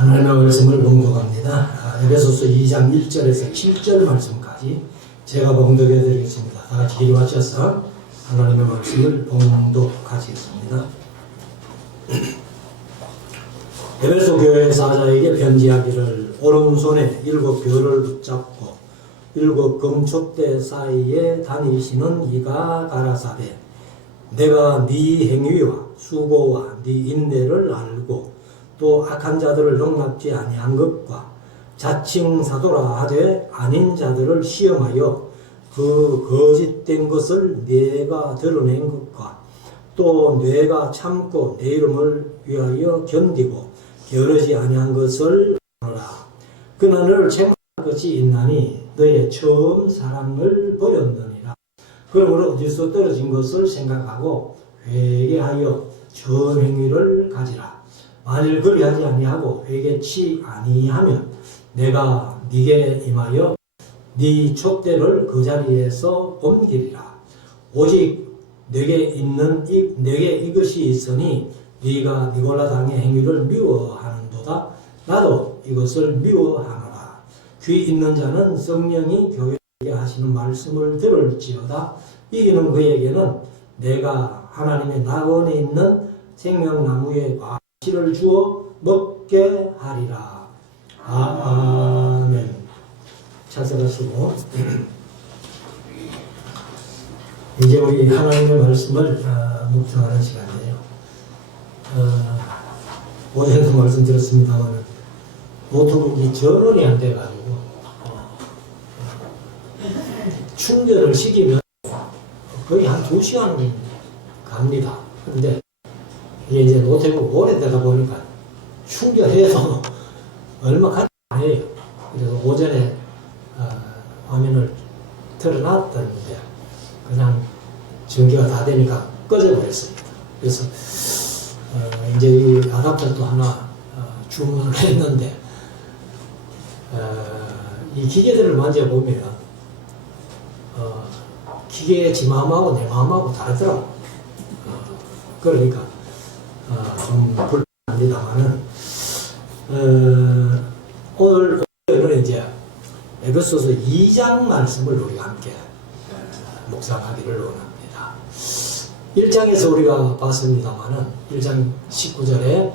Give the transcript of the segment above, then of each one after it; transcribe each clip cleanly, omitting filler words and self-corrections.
하나님의 말씀을 봉독합니다. 에베소서 2장 1절에서 7절 말씀까지 제가 봉독해 드리겠습니다. 다 같이 기도 마셔서 하나님의 말씀을 봉독하시겠습니다. 에베소 교회 사자에게 편지하기를 오른손에 7 별을 붙잡고 7 금촛대 사이에 다니시는 이가 가라사대 내가 네 행위와 수고와 네 인내를 알고 또 악한 자들을 용납지 아니한 것과 자칭 사도라 하되 아닌 자들을 시험하여 그 거짓된 것을 내가 드러낸 것과 또 내가 참고 내 이름을 위하여 견디고 게으르지 아니한 것을 알아라. 그는 너를 책망할 것이 있나니 너의 처음 사랑을 버렸느니라. 그러므로 어디서 떨어진 것을 생각하고 회개하여 전 행위를 가지라. 만일 그리하지 아니하고 회개치 아니하면 내가 네게 임하여 네 촛대를 그 자리에서 옮기리라. 오직 내게 이것이 있으니 네가 니골라 당의 행위를 미워하는도다. 나도 이것을 미워하노라. 귀 있는 자는 성령이 교회에게 하시는 말씀을 들을지어다. 이기는 그에게는 내가 하나님의 낙원에 있는 생명나무의 과실을 주어 먹게 하리라. 아멘. 찬송하시고 이제 우리 하나님의 말씀을 묵상하는 시간이에요. 어제도 말씀드렸습니다만 노트북이 전원이 안 돼가지고 충전을 시키면 거의 한 2시간 갑니다. 근데 이제 노트북 오래되다 보니까 충전해도 얼마 가지 안 해요. 그래서 오전에 화면을 틀어놨던데 그냥 전기가 다 되니까 꺼져버렸습니다. 그래서 이제 이 아답터도 하나 주문을 했는데 이 기계들을 만져보면 기계의 지 마음하고 내 마음하고 다르더라고. 그러니까 좀 불편합니다만은 오늘은 이제 에베소서 2장 말씀을 우리가 함께 묵상하기를 원합니다. 1장에서 우리가 봤습니다만은 1장 19절에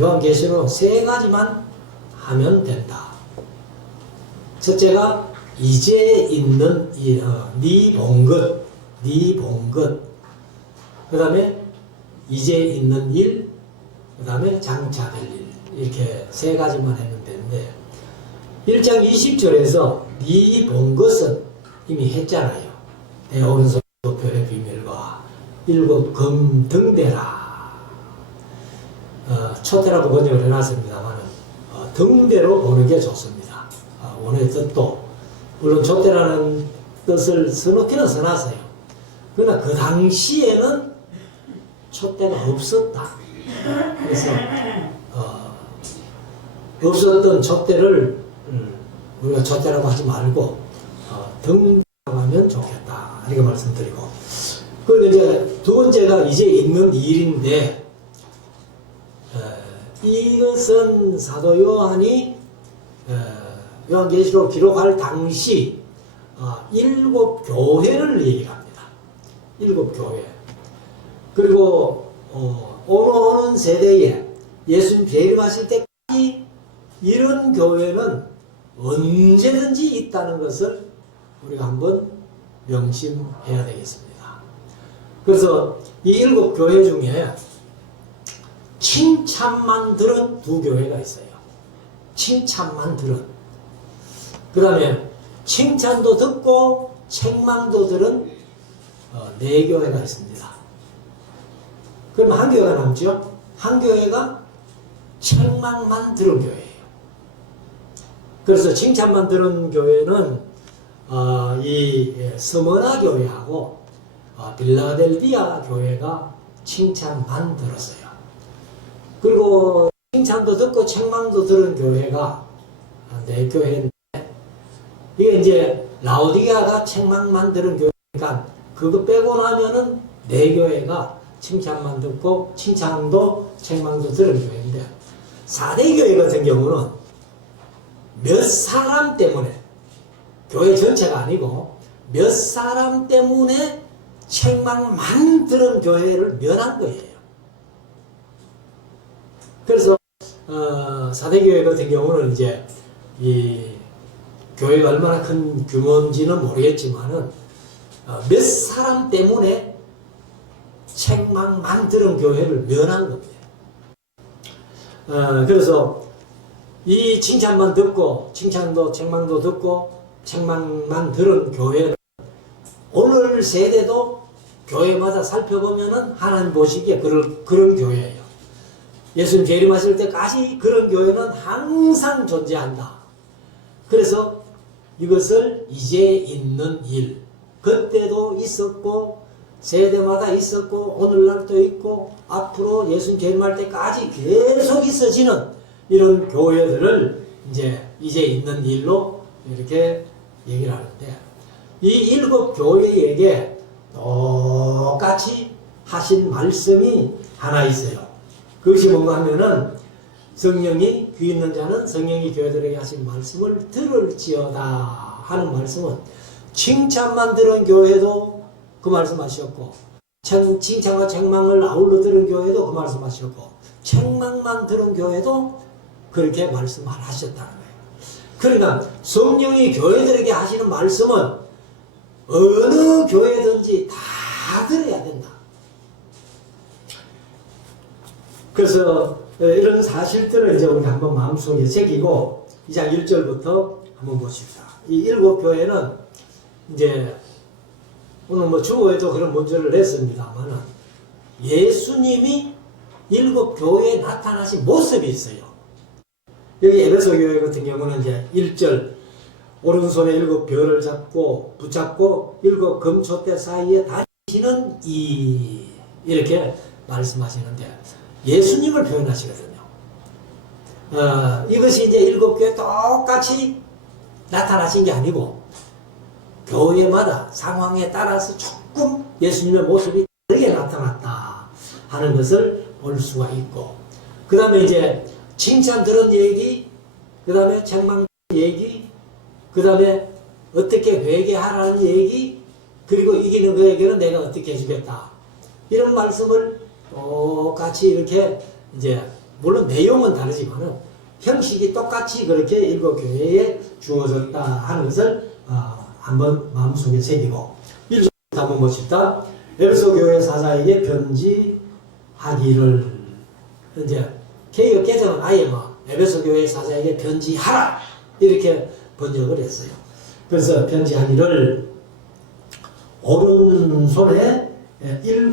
요한계시록 3가지만 하면 된다. 첫째가 이제 있는 네 본 것, 네 본 것. 그 다음에 이제 있는 일, 그 다음에 장차될 일. 이렇게 3가지만 하면 되는데 1장 20절에서 네 본 것은 이미 했잖아요. 내 오른손 별의 비밀과 7 금등대라. 촛대라고 번역을 해놨습니다만 등대로 보는 게 좋습니다. 원의 뜻도 물론 촛대라는 뜻을 써놓기는 써놨어요. 그러나 그 당시에는 촛대가 없었다. 그래서 없었던 촛대를 우리가 촛대라고 하지 말고 등대라고 하면 좋겠다. 이렇게 말씀드리고, 그리고 이제 두 번째가 이제 있는 일인데 이것은 사도 요한이 요한계시록 기록할 당시 7 교회를 얘기합니다. 7 교회. 그리고 오는 세대에 예수님 재림하실 때까지 이런 교회는 언제든지 있다는 것을 우리가 한번 명심해야 되겠습니다. 그래서 이 7 교회 중에 칭찬만 들은 2 교회가 있어요. 칭찬만 들은. 그 다음에 칭찬도 듣고 책망도 들은 4 교회가 있습니다. 그럼 한 교회가 남죠? 한 교회가 책망만 들은 교회예요. 그래서 칭찬만 들은 교회는 이 스머나 교회하고 빌라델비아 교회가 칭찬만 들었어요. 그리고 칭찬도 듣고 책망도 들은 교회가 4 교회인데, 이게 이제 라오디게아가 책망만 들은 교회니까 그거 빼고 나면은 4 교회가 칭찬만 듣고 칭찬도 책망도 들은 교회인데, 4대교회 같은 경우는 몇 사람 때문에, 교회 전체가 아니고 몇 사람 때문에 책망만 들은 교회를 멸한 거예요. 그래서 4대교회 같은 경우는 이제 이 교회가 얼마나 큰 규모인지는 모르겠지만은 몇 사람 때문에 책망만 들은 교회를 멸한 겁니다. 그래서 이 칭찬만 듣고 칭찬도 책망도 듣고 책망만 들은 교회는 오늘 세대도 교회마다 살펴보면은 하나님 보시기에 그런 교회예요. 예수님 재림하실 때까지 그런 교회는 항상 존재한다. 그래서 이것을 이제 있는 일, 그때도 있었고 세대마다 있었고 오늘날도 있고 앞으로 예수님 재림할 때까지 계속 있어지는 이런 교회들을 이제 있는 일로 이렇게 얘기를 하는데, 이 7 교회에게 똑같이 하신 말씀이 하나 있어요. 그것이 뭔가 하면은 성령이 귀 있는 자는 성령이 교회들에게 하신 말씀을 들을지어다 하는 말씀은 칭찬만 들은 교회도 그 말씀하셨고 칭찬과 책망을 아울러 들은 교회도 그 말씀하셨고 책망만 들은 교회도 그렇게 말씀하셨다는 거예요. 그러니까 성령이 교회들에게 하시는 말씀은 어느 교회든지 다 들어야 된다. 그래서 이런 사실들을 이제 우리 한번 마음속에 새기고 2장 1절부터 한번 보십시다. 이 7 교회는 이제 오늘 뭐 주어에도 그런 문제를 냈습니다만은 예수님이 7 교회에 나타나신 모습이 있어요. 여기 에베소 교회 같은 경우는 이제 1절 오른손에 7 별을 잡고 붙잡고 7 금초대 사이에 다니시는 이렇게 말씀하시는데 예수님을 표현하시거든요. 이것이 이제 7 교회 똑같이 나타나신 게 아니고 교회마다 상황에 따라서 조금 예수님의 모습이 다르게 나타났다 하는 것을 볼 수가 있고, 그 다음에 이제 칭찬 들은 얘기, 그 다음에 책망 얘기, 그 다음에 어떻게 회개하라는 얘기, 그리고 이기는 그에게는 내가 어떻게 해주겠다. 이런 말씀을 똑같이 이렇게 이제 물론 내용은 다르지만은 형식이 똑같이 그렇게 7 교회에 주어졌다 하는 것을 한번 마음속에 새기고 1절부터 한번 봅시다. 에베소 교회 사자에게 편지하기를, 이제 개역 개정은 아예 에베소 교회 사자에게 편지하라 이렇게 번역을 했어요. 그래서 편지하기를 오른손에 7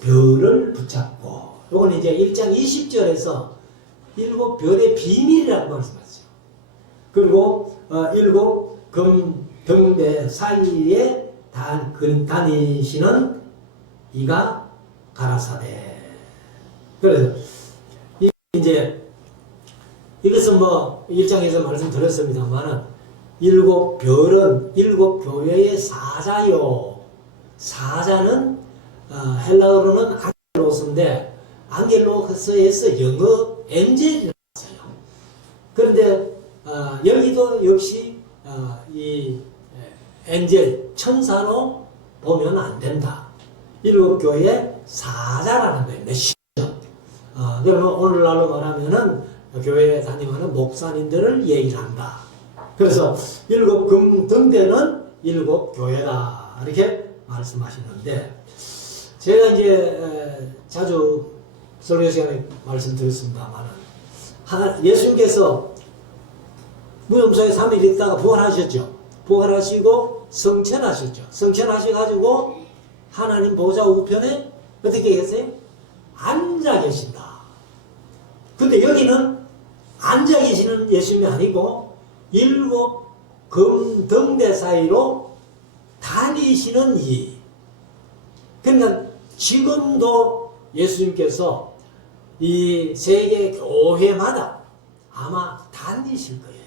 별을 붙잡고, 이건 이제 1장 20절에서 7 별의 비밀이라고 말씀하죠. 그리고 7 금등대 사이에 다니시는 이가 가라사대. 그래서 이제 이것은 뭐 1장에서 말씀드렸습니다만은 7 별은 7 교회의 사자요. 사자는 헬라어로는 안겔로스인데 안겔로스에서 영어 엔젤이라고 써요. 그런데 여기도 역시 이 엔젤 천사로 보면 안 된다. 7 교회의 사자라는 거예요. 메시저. 그러면 오늘날로 말하면은 교회에 다니는 목사님들을 얘기를 한다. 그래서 7 금등대는 7 교회다 이렇게 말씀하시는데, 제가 이제 자주 설교 시간에 말씀드렸습니다만은 예수님께서 무덤속에 3일 있다가 부활하셨죠. 부활하시고 성천하셨죠. 성천하셔가지고 하나님 보좌 우편에 어떻게 계세요? 앉아 계신다. 근데 여기는 앉아 계시는 예수님이 아니고 7 금등대 사이로 다니시는 이. 그러니까 지금도 예수님께서 이 세계 교회마다 아마 다니실 거예요.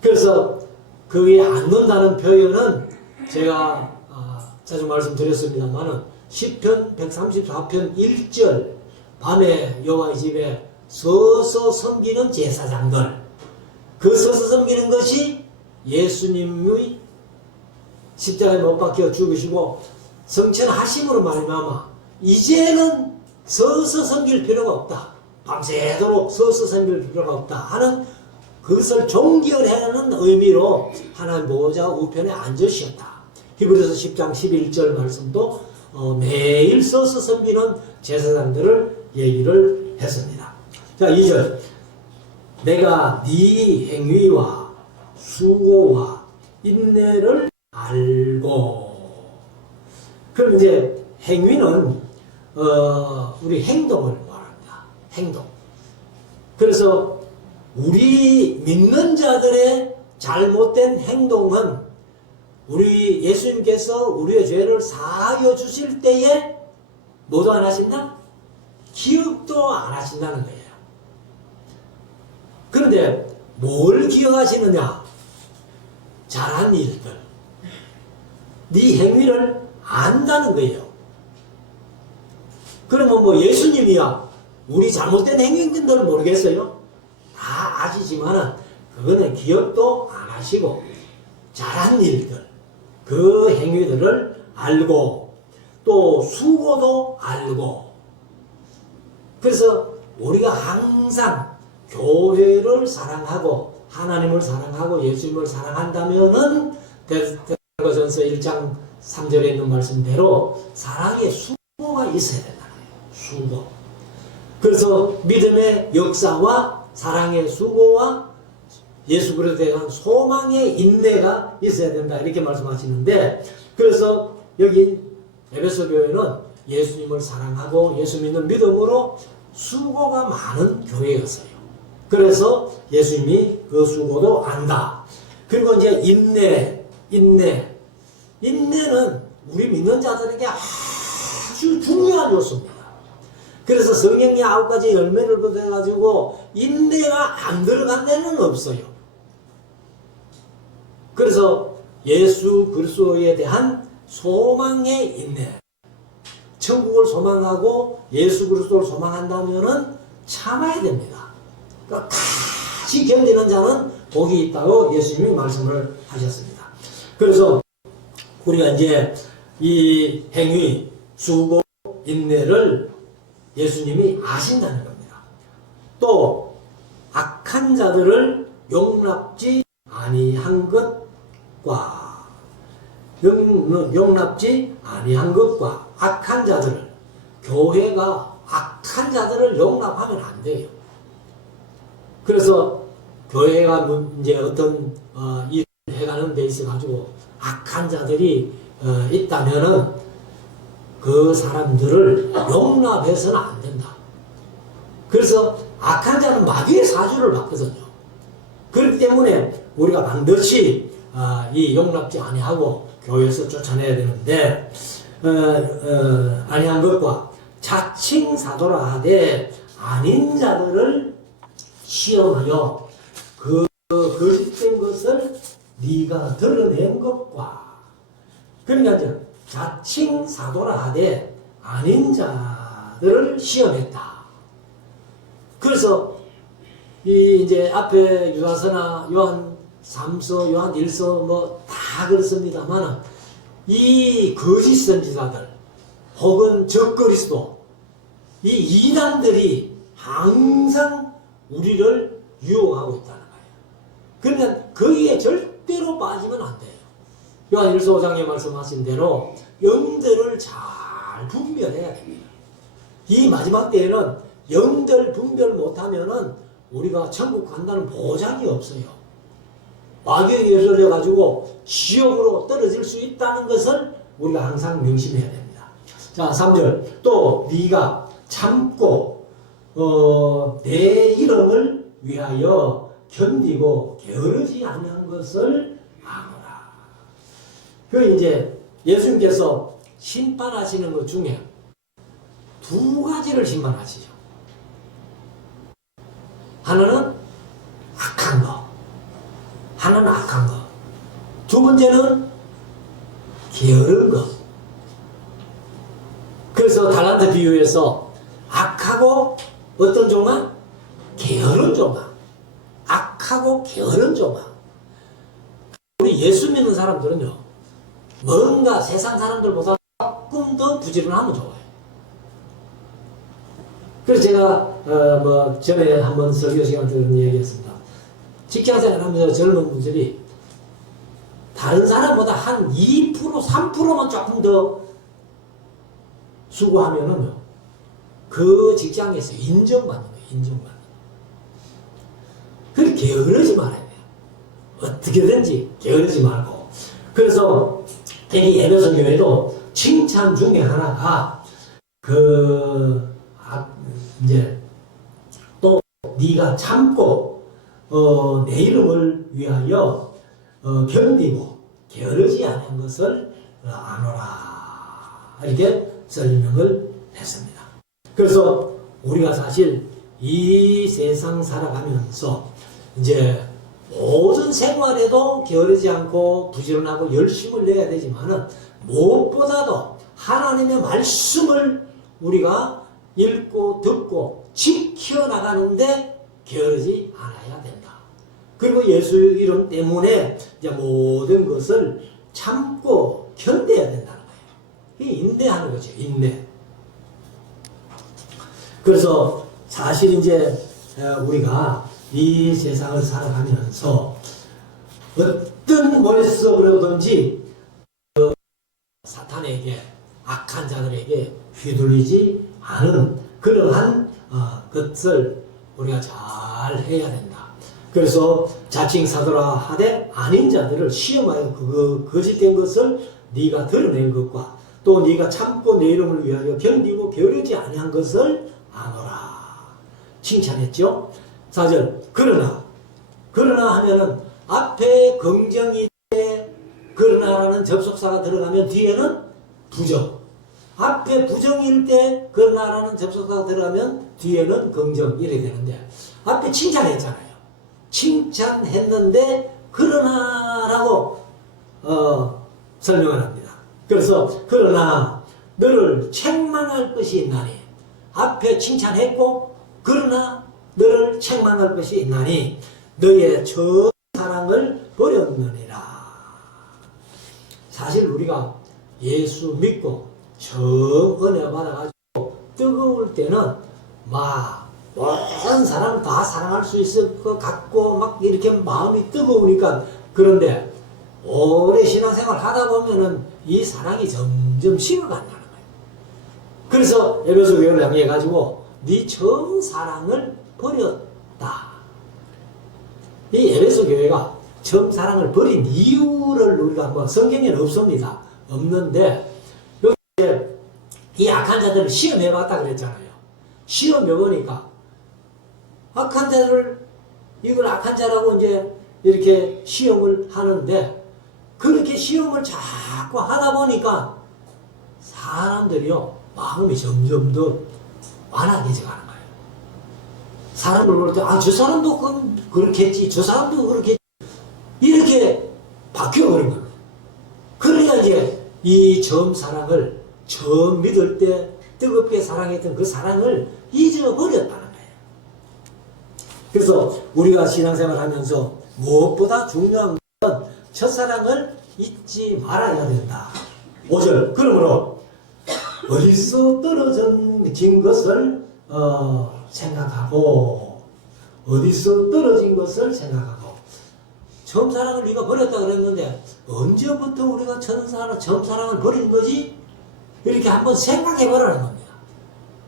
그래서 그 위에 앉는다는 표현은 제가 자주 말씀드렸습니다만은 시편 134편 1절 밤에 여호와의 집에 서서 섬기는 제사장들, 그 서서 섬기는 것이 예수님의 십자가에 못 박혀 죽으시고 성천하심으로 말미암아 이제는 서서 섬길 필요가 없다, 밤새도록 서서 섬길 필요가 없다 하는 그것을 종결하는 의미로 하나님 보호자 우편에 앉으셨다. 히브리서 10장 11절 말씀도 매일 서서 섬기는 제사장들을 얘기를 했습니다. 자, 2절. 내가 네 행위와 수고와 인내를 알고. 그럼 이제 행위는 우리 행동을 말합니다. 행동. 그래서 우리 믿는 자들의 잘못된 행동은 우리 예수님께서 우리의 죄를 사하여 주실 때에 뭐도 안 하신다? 기억도 안 하신다는 거예요. 그런데 뭘 기억하시느냐? 잘한 일들, 네 행위를 안다는 거예요. 그러면 뭐 예수님이야 우리 잘못된 행위들 모르겠어요? 다 아시지만은 그거는 기억도 안 하시고 잘한 일들, 그 행위들을 알고 또 수고도 알고. 그래서 우리가 항상 교회를 사랑하고 하나님을 사랑하고 예수님을 사랑한다면은 데살로니가전서 1장 3절에 있는 말씀대로 사랑의 수고가 있어야 된다는 거예요. 수고. 그래서 믿음의 역사와 사랑의 수고와 예수 그리스도에 대한 소망의 인내가 있어야 된다 이렇게 말씀하시는데, 그래서 여기 에베소 교회는 예수님을 사랑하고 예수 믿는 믿음으로 수고가 많은 교회였어요. 그래서 예수님이 그 수고도 안다. 그리고 이제 인내는 우리 믿는 자들에게 아주 중요한 요소입니다. 그래서 성경의 9가지 열매를 거둬가지고 인내가 안 들어간 데는 없어요. 그래서 예수 그리스도에 대한 소망의 인내, 천국을 소망하고 예수 그리스도를 소망한다면은 참아야 됩니다. 그러니까 같이 견디는 자는 복이 있다고 예수님이 말씀을 하셨습니다. 그래서 우리가 이제 이 행위, 수고, 인내를 예수님이 아신다는 겁니다. 또 악한 자들을 용납지 아니한 것과 악한 자들을, 교회가 악한 자들을 용납하면 안 돼요. 그래서 교회가 이제 어떤 일을 해가는 데 있어 가지고 악한 자들이 있다면은 그 사람들을 용납해서는 안 된다. 그래서 악한 자는 마귀의 사주를 받거든요. 그렇기 때문에 우리가 반드시 이 용납지 아니하고 교회에서 쫓아내야 되는데, 아니한 것과 자칭 사도라 하되 아닌 자들을 시험하여 그 거짓된 것을 네가 드러낸 것과. 그러니까 이제 자칭 사도라 하되 아닌 자들을 시험했다. 그래서 이제 앞에 유다서나 요한 3서, 요한 1서 뭐 다 그렇습니다만 이 거짓 선지자들 혹은 적그리스도, 이 이단들이 항상 우리를 유혹하고 있다는 거예요. 그러니까 거기에 절대로 빠지면 안 돼요. 요한 1서 5장에 말씀하신 대로 영들을 잘 분별해야 됩니다. 이 마지막 때에는 영들 분별 못하면은 우리가 천국 간다는 보장이 없어요. 마귀에게 열려가지고 지옥으로 떨어질 수 있다는 것을 우리가 항상 명심해야 됩니다. 자, 3절. 또 네가 참고 내 이름을 위하여 견디고 게으르지 않은 것을 아노라. 그 이제 예수님께서 심판하시는 것 중에 두 가지를 심판하시죠. 하나는 악한 거, 하나는 악한 거. 두 번째는 게으른 거. 그래서 달란트 비유에서 악하고 어떤 종아? 조마. 악하고 게으른 조마. 우리 예수 믿는 사람들은요, 뭔가 세상 사람들보다 조금 더 부지런하면 좋아요. 그래서 제가 전에 한번 설교 시간 들은 얘기했습니다. 직장생활 하면서 젊은 분들이 다른 사람보다 한 2%, 3%만 조금 더 수고하면은요, 그 직장에서 인정받는 거예요, 인정받는. 그렇게 게으르지 말아야 돼요. 어떻게든지 게으르지 말고. 그래서 여기 에베소 교회도 칭찬 중에 하나가 이제 또 네가 참고 내 이름을 위하여 견디고 게으르지 않은 것을 아노라, 이렇게 설명을 했습니다. 그래서 우리가 사실 이 세상 살아가면서 이제 모든 생활에도 게으르지 않고 부지런하고 열심을 내야 되지만은 무엇보다도 하나님의 말씀을 우리가 읽고 듣고 지켜나가는데 게으르지 않아야 된다. 그리고 예수 이름 때문에 이제 모든 것을 참고 견뎌야 된다는 거예요. 이게 인내하는 거죠, 인내. 그래서 사실 이제 우리가 이 세상을 살아가면서 어떤 머릿속으로든지 사탄에게, 악한 자들에게 휘둘리지 않은 그러한 것을 우리가 잘 해야 된다. 그래서 자칭 사도라 하되 아닌 자들을 시험하여 그 거짓된 것을 네가 드러낸 것과 또 네가 참고 내 이름을 위하여 견디고 게으르지 아니한 것을 아노라, 칭찬했죠. 4절 그러나 하면은 앞에 긍정이 그러나라는 접속사가 들어가면 뒤에는 부정, 앞에 부정일 때 그러나라는 접속사가 들어가면 뒤에는 긍정, 이렇게 되는데 앞에 칭찬했잖아요. 칭찬했는데 그러나라고 설명을 합니다. 그래서 그러나 너를 책망할 것이 있나니, 앞에 칭찬했고 그러나 너를 책망할 것이 있나니 너의 저 사랑을 버렸느니라. 사실 우리가 예수 믿고 정 은혜 받아가지고 뜨거울 때는 막 모든 사람을 다 사랑할 수 있을 것 같고 막 이렇게 마음이 뜨거우니까. 그런데 오래 신앙생활 하다 보면은 이 사랑이 점점 식어간다는 거예요. 그래서 에베소 교회를 향해 가지고 네 처음 사랑을 버렸다. 이 에베소 교회가 처음 사랑을 버린 이유를 우리가 뭐 성경에는 없습니다. 없는데 여기 이 악한 자들을 시험해 봤다 그랬잖아요. 시험해 보니까 악한 자들을, 이걸 악한 자라고 이제 이렇게 시험을 하는데, 그렇게 시험을 자꾸 하다 보니까 사람들이요, 마음이 점점 더 완악해져 가는 거예요. 사람을 볼 때, 저 사람도 그렇겠지, 저 사람도 그렇겠지, 이렇게 바뀌어버린 겁니다. 그러니까 이제 이 처음 사랑을, 처음 믿을 때 뜨겁게 사랑했던 그 사랑을 잊어버렸다는 거예요. 그래서 우리가 신앙생활 하면서 무엇보다 중요한 건 첫사랑을 잊지 말아야 된다. 5절 그러므로 어디서 떨어진 것을 생각하고, 어디서 떨어진 것을 생각하고. 처음 사랑을 네가 버렸다 그랬는데 언제부터 우리가 처음 사랑을 버린 거지? 이렇게 한번 생각해 보라는 겁니다.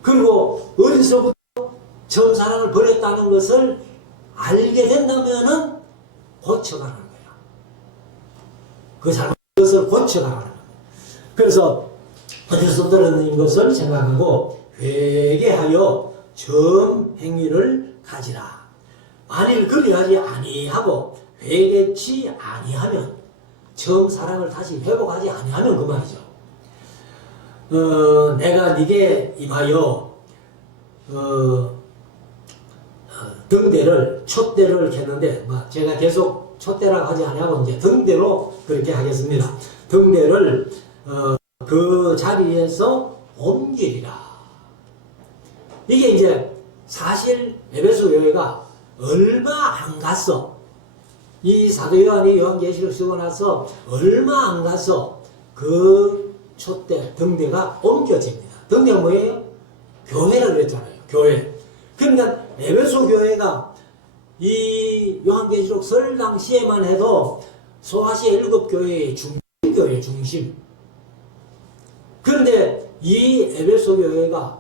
그리고 어디서부터 처음 사랑을 버렸다는 것을 알게 된다면은 고쳐가라는 거예요. 그 잘못된 것을 고쳐가라는 거예요. 그래서 어디서 떨어진 것을 생각하고 회개하여 정 행위를 가지라. 만일 그리하지 아니하고 회개치 아니하면, 처음 사랑을 다시 회복하지 아니하면 그 말이죠. 내가 네게 임하여 등대를, 촛대를 켰는데, 제가 계속 촛대라고 하지 아니하고 이제 등대로 그렇게 하겠습니다. 등대를 그 자리에서 옮기리라. 이게 이제 사실 에베소 교회가 얼마 안 갔어. 이 사도 요한이 요한계시록 쓰고 나서 얼마 안 가서 그 촛대 등대가 옮겨집니다. 등대가 뭐예요? 교회라고 그랬잖아요. 교회. 그러니까 에베소 교회가 이 요한계시록 설 당시에만 해도 소아시아 7교회의 중심교회 중심. 그런데 이 에베소 교회가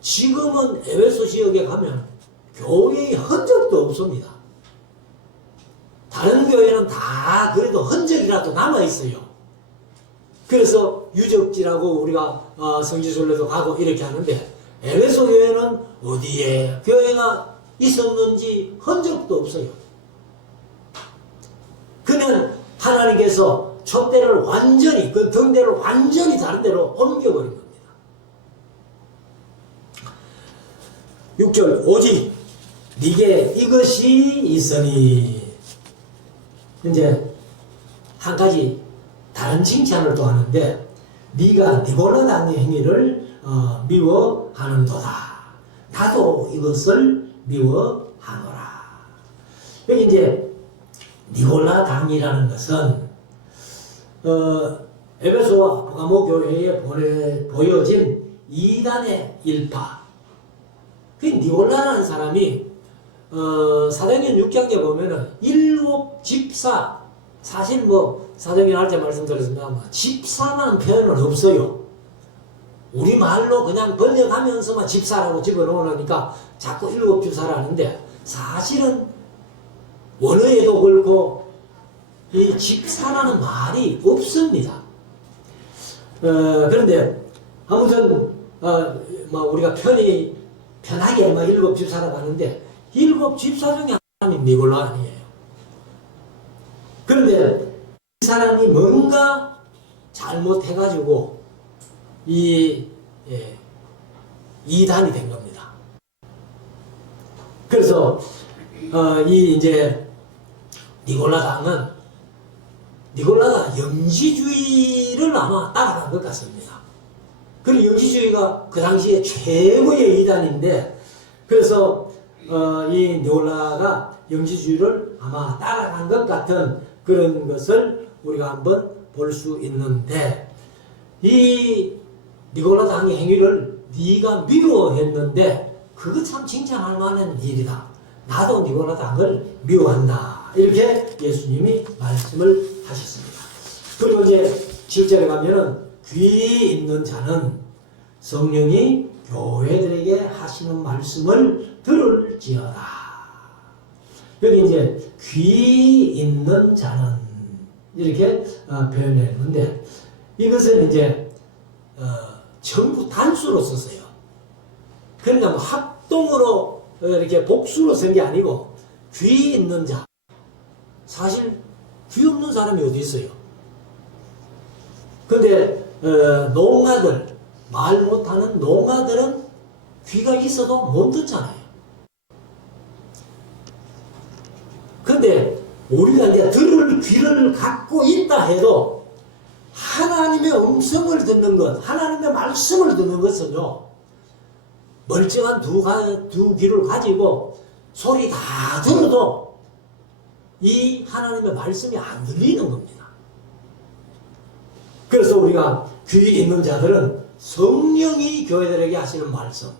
지금은 에베소 지역에 가면 교회의 흔적도 없습니다. 다른 교회는 다 그래도 흔적이라도 남아있어요. 그래서 유적지라고 우리가 성지순례도 가고 이렇게 하는데 에베소 교회는 어디에 교회가 있었는지 흔적도 없어요. 그냥 하나님께서 촛대를 완전히 그 등대를 완전히 다른 데로 옮겨버린 겁니다. 6절 오직 네게 이것이 있으니 이제 한 가지 다른 칭찬을 또 하는데 네가 니고라당의 행위를 미워하는도다. 나도 이것을 미워하노라. 여기 이제 니고라당이라는 것은 에베소와 버가모 교회에 보여진 이단의 일파. 그 니고라라는 사람이 사도행전 6장에 보면은 7 집사, 사실 뭐 사도행전 할 때 말씀드렸습니다만 집사라는 표현은 없어요. 우리말로 그냥 번역하면서만 집사라고 집어넣으니까 자꾸 7 집사라는데 사실은 원어에도 그렇고 이 집사라는 말이 없습니다. 그런데 아무튼 뭐 우리가 편하게 막 7 집사라고 하는데 7 집사 중에 하나님이 니골라 아니에요. 그런데 이 사람이 뭔가 잘못해가지고 이단이 된 겁니다. 그래서 이제 니골라당은 니골라가 영지주의를 아마 따라간 것 같습니다. 그리고 영지주의가 그 당시에 최고의 이단인데 그래서 이 니골라가 영지주의를 아마 따라간 것 같은 그런 것을 우리가 한번 볼 수 있는데 이 니골라당의 행위를 네가 미워했는데 그거 참 칭찬할 만한 일이다. 나도 니골라당을 미워한다. 이렇게 예수님이 말씀을 하셨습니다. 그리고 이제 7절에 가면은 귀 있는 자는 성령이 교회들에게 하시는 말씀을 들을지어다. 여기 이제 귀 있는 자는 이렇게 표현했는데 이것은 이제 전부 단수로 썼어요. 그러니까 뭐 합동으로 이렇게 복수로 쓴 게 아니고 귀 있는 자. 사실 귀 없는 사람이 어디 있어요? 근데 농아들, 말 못하는 농아들은 귀가 있어도 못 듣잖아요. 근데 우리가 이제 들을 귀를 갖고 있다 해도 하나님의 음성을 듣는 것, 하나님의 말씀을 듣는 것은요, 멀쩡한 두 귀를 가지고 소리 다 들어도 이 하나님의 말씀이 안 들리는 겁니다. 그래서 우리가 귀 있는 자들은 성령이 교회들에게 하시는 말씀,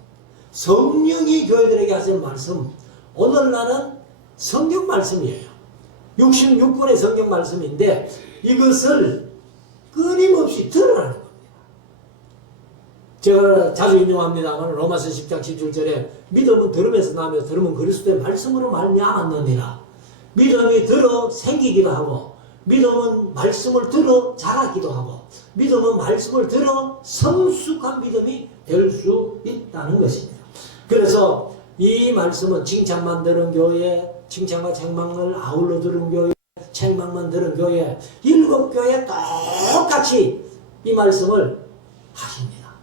성령이 교회들에게 하시는 말씀, 오늘날은 성경 말씀이에요. 66권의 성경 말씀인데 이것을 끊임없이 들으라는 겁니다. 제가 자주 인용합니다만 로마서 10장 17절에 믿음은 들으면서 나면서 들으면 그리스도의 말씀으로 말미암았느니라. 믿음이 들어 생기기도 하고 믿음은 말씀을 들어 자라기도 하고 믿음은 말씀을 들어 성숙한 믿음이 될 수 있다는 것입니다. 그래서 이 말씀은 칭찬만 들은 교회, 칭찬과 책망을 아울러 들은 교회, 책망만 들은 교회, 7교회 똑같이 이 말씀을 하십니다.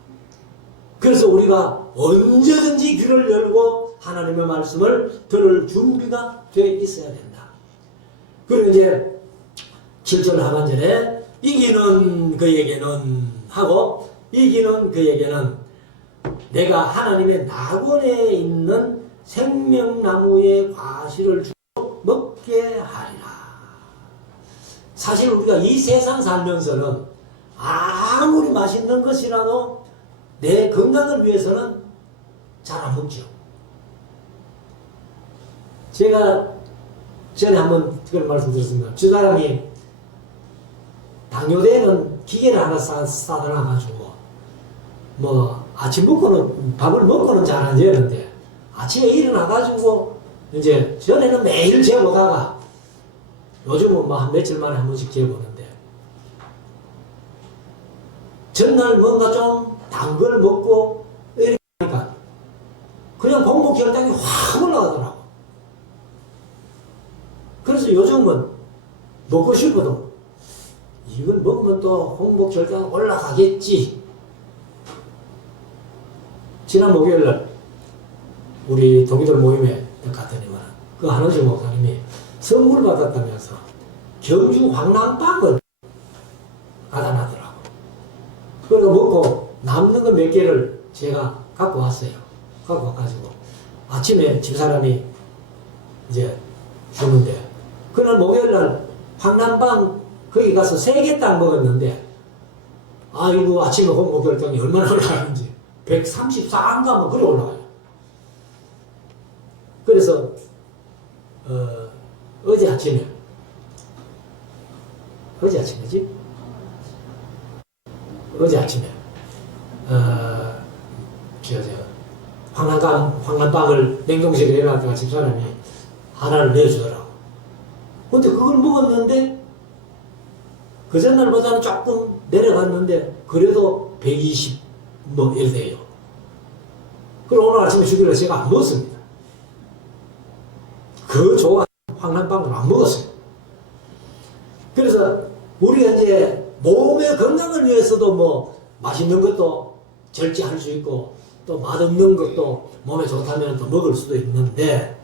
그래서 우리가 언제든지 귀를 열고 하나님의 말씀을 들을 준비가 되어 있어야 된다. 그리고 이제 7절 하반절에 이기는 그에게는 하고 이기는 그에게는 내가 하나님의 낙원에 있는 생명나무의 과실을 주어 먹게 하리라. 사실 우리가 이 세상 살면서는 아무리 맛있는 것이라도 내 건강을 위해서는 잘 안 먹죠. 제가 전에 한번 그런 말씀 드렸습니다. 저 사람이 당뇨대는 기계를 하나 사다 놔가지고 뭐 아침 먹고는 밥을 먹고는 잘 안 되는데 아침에 일어나가지고 이제 전에는 매일 재보다가 요즘은 뭐 한 며칠 만에 한 번씩 재보는데 전날 뭔가 좀 단 걸 먹고 이렇게 하니까 그냥 공복 혈당이 확 올라가더라고. 그래서 요즘은 먹고 싶어도 이걸 먹으면 또 공복 혈당 올라가겠지. 지난 목요일날 우리 동기들 모임에 갔더니만 그 한원식 목사님이 선물을 받았다면서 경주 황남빵을 갖다 놨더라고. 그래서 먹고 남는 거 몇 개를 제가 갖고 왔어요. 갖고 와가지고 아침에 집사람이 이제 주는데 그날 목요일날 황남빵 거기 가서 3개 딱 먹었는데 아이고 아침에 공복혈당이 얼마나 올라가는지 134인가 뭐 그래 올라가요. 그래서 어제 아침이지? 어제 아침에 황남빵을 냉동실에 해놨다가 집사람이 하나를 내주더라고. 근데 그걸 먹었는데 그 전날보다는 조금 내려갔는데 그래도 120 뭐 이래 돼요. 그리고 오늘 아침에 주길래 제가 안 먹었습니다. 그 좋아하는 황남빵을 안 먹었어요. 그래서 우리가 이제 몸의 건강을 위해서도 뭐 맛있는 것도 절제할 수 있고 또 맛없는 것도 몸에 좋다면 또 먹을 수도 있는데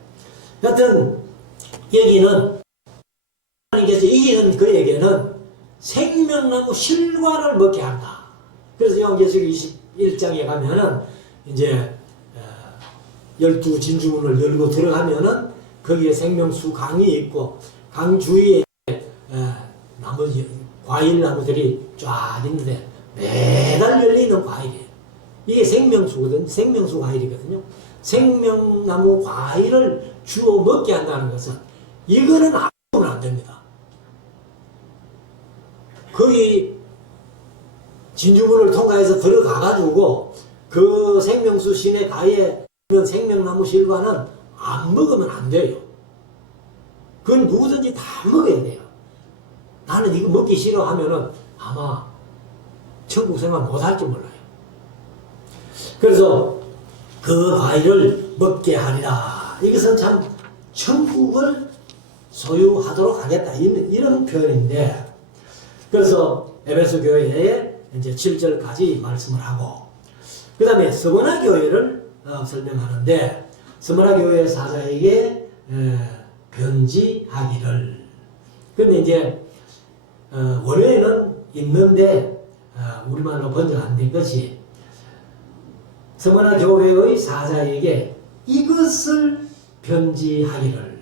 여튼 여기는 하나님께서 이기는 그에게는 생명나무 실과를 먹게 한다. 그래서 요한계시록 21장에 가면은 이제 12진주문을 열고 들어가면은 거기에 생명수 강이 있고 강 주위에 나머지 과일 나무들이 쫙 있는데 매달 열리는 과일이에요. 이게 생명수거든. 생명수 과일이거든요. 생명나무 과일을 주워 먹게 한다는 것은 이거는 아무나 안 됩니다. 거기 진주문을 통과해서 들어가가지고 그 생명수 시내 가에 있는 생명나무 실과는 안 먹으면 안 돼요. 그건 누구든지 다 먹어야 돼요. 나는 이거 먹기 싫어하면은 아마 천국 생활 못할지 몰라요. 그래서 그 과일을 먹게 하리라. 이것은 참 천국을 소유하도록 하겠다. 이런 표현인데, 그래서 에베소 교회에 이제 7절까지 말씀을 하고, 그 다음에 스무나 교회를 설명하는데, 스무나 교회 사자에게 편지하기를. 근데 이제 원래는 있는데 우리말로 번역 안 된 것이 스무나 교회의 사자에게 이것을 편지하기를.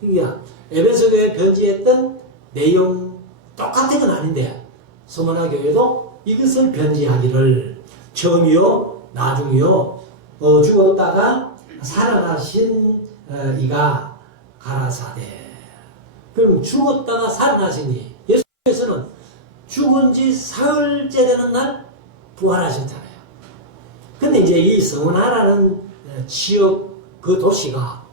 그러니까 에베소 교회 편지했던 내용 똑같은 건 아닌데 스무나 교회도 이것을 편지하기를. 처음이요 나중이요 죽었다가 살아나신 이가 가라사대. 그럼 죽었다가 살아나시니 예수께서는 죽은 지 사흘째 되는 날 부활하셨잖아요. 근데 이제 이 스무나라는 지역 그 도시가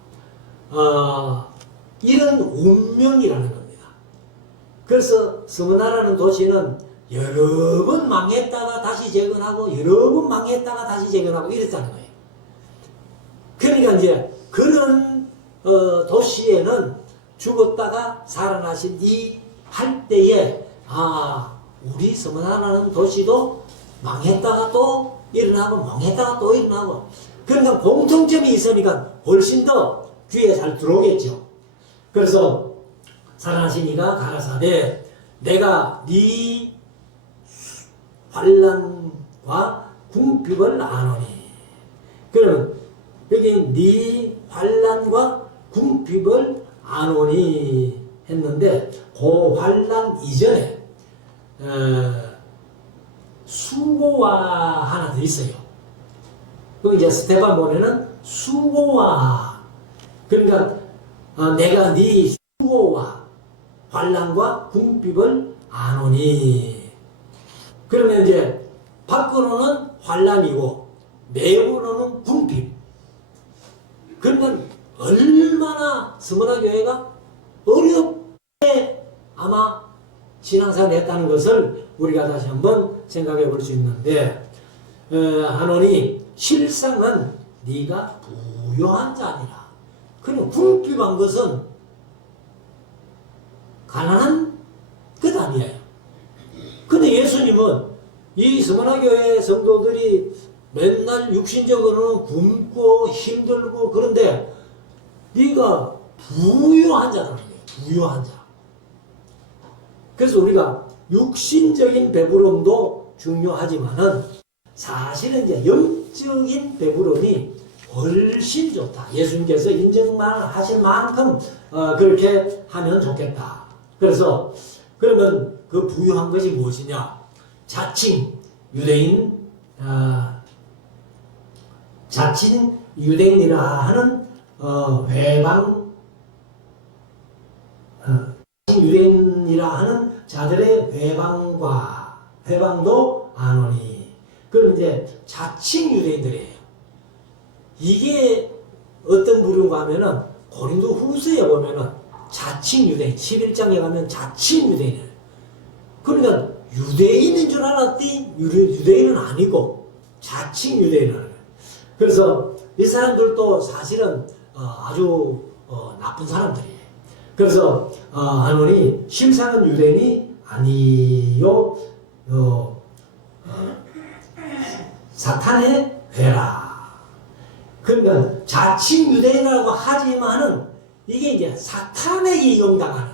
이런 운명이라는 겁니다. 그래서 스무나라는 도시는 여러 번 망했다가 다시 재건하고 여러 번 망했다가 다시 재건하고 이랬다는 거예요. 그러니까 이제 그런 도시에는 죽었다가 살아나신 이 할 때에 우리 스무나라는 도시도 망했다가 또 일어나고 망했다가 또 일어나고 그러니까 공통점이 있으니까 훨씬 더 귀에 잘 들어오겠죠. 그래서 살아나신 이가 가라사대 내가 네 환난과 궁핍을 아노니. 그러면 여기 네 환난과 궁핍을 아노니 했는데 그 환난 이전에 수고와 하나 더 있어요. 그 이제 스테반 보면은 수고와, 그러니까 내가 네 수고와 환난과 궁핍을 아노니. 그러면 이제 밖으로는 환난이고 내부로는 궁핍. 그러면 얼마나 스무나 교회가 어렵게 아마 신앙생활을 했다는 것을 우리가 다시 한번 생각해 볼 수 있는데, 하노니 실상은 네가 부요한 자니라. 그럼 궁핍한 것은 가난한 것 아니에요. 근데 예수님은 이 스무나 교회 성도들이 맨날 육신적으로는 굶고 힘들고 그런데 네가 부유한 자라는 거예요. 부유한 자. 그래서 우리가 육신적인 배부름도 중요하지만은 사실은 이제 영적인 배부름이 훨씬 좋다. 예수님께서 인정만 하실 만큼 그렇게 하면 좋겠다. 그래서 그러면 그 부유한 것이 무엇이냐? 자칭 유대인이라 하는 유대인이라 하는 자들의 회방도 아노니. 그럼 이제 자칭 유대인들이에요. 이게 어떤 부류인가 하면은 고린도 후서에 보면은 자칭 유대인, 11장에 가면 자칭 유대인이에요. 그러니까 유대인인 줄 알았더니 유대인은 아니고 자칭 유대인이라는 거예요. 그래서 이 사람들도 사실은 아주 나쁜 사람들이에요. 그래서 아노니 실상은 유대인이 아니요 사탄의 회라. 그러니까 자칭 유대인이라고 하지만은 이게 이제 사탄에게 이용당하는.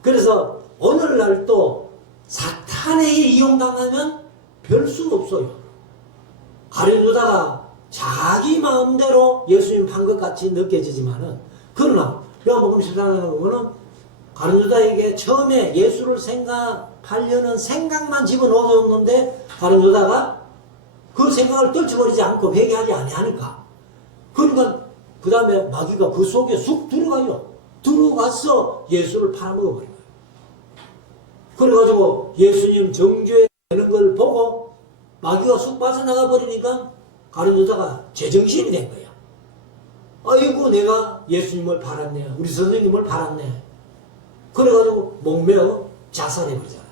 그래서 오늘날 또 사탄에게 이용당하면 별 수 없어요. 가룟 유다가 자기 마음대로 예수님 판 것 같이 느껴지지만은, 그러나 요한복음 14장에 보면은 가룟 유다에게 처음에 예수를 생각하려는 생각만 집어넣었는데 가룟 유다가 그 생각을 떨쳐버리지 않고 회개하지 아니하니까, 그러니까 그 다음에 마귀가 그 속에 쑥 들어가요. 들어가서 예수를 팔아먹어버린 거예요. 그래가지고 예수님 정죄 되는 걸 보고 마귀가 쑥 빠져나가 버리니까 가룟 유다가 제정신이 된 거예요. 아이고 내가 예수님을 팔았네, 우리 선생님을 팔았네. 그래가지고 목매어 자살해버리잖아요.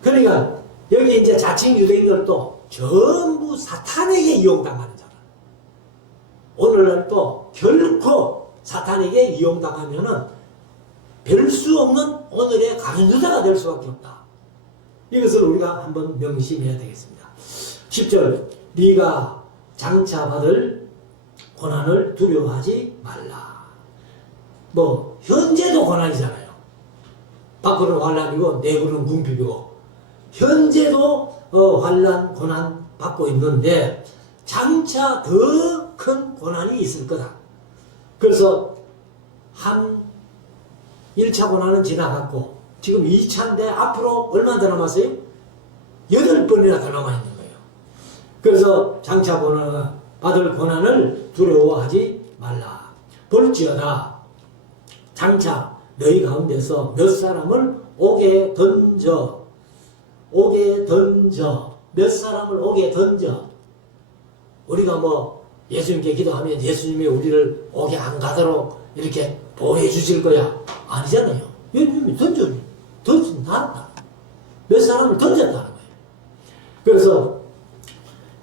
그러니까 여기 이제 자칭 유대인들도 전부 사탄에게 이용당하는 자라. 오늘날 또 결코 사탄에게 이용당하면은 별 수 없는 오늘의 가룟 유다가 될 수밖에 없다. 이것을 우리가 한번 명심해야 되겠습니다. 10절, 네가 장차 받을 고난을 두려워하지 말라. 뭐 현재도 고난이잖아요. 밖으로는 환난이고 내부는 궁핍이고, 현재도 환난 고난 받고 있는데 장차 더 큰 고난이 있을 거다. 그래서 1차 고난은 지나갔고 지금 2차인데 앞으로 얼마나 더 남았어요? 8번이나 더 남아 있는 거예요. 그래서 장차 받을 고난을 두려워하지 말라. 볼지어다 장차 너희 가운데서 몇 사람을 오게 던져. 몇 사람을 오게 던져. 우리가 뭐 예수님께 기도하면 예수님이 우리를 오게 안 가도록 이렇게 보호해 주실 거야. 아니잖아요. 예수님이 던진다. 몇 사람을 던졌다는 거예요. 그래서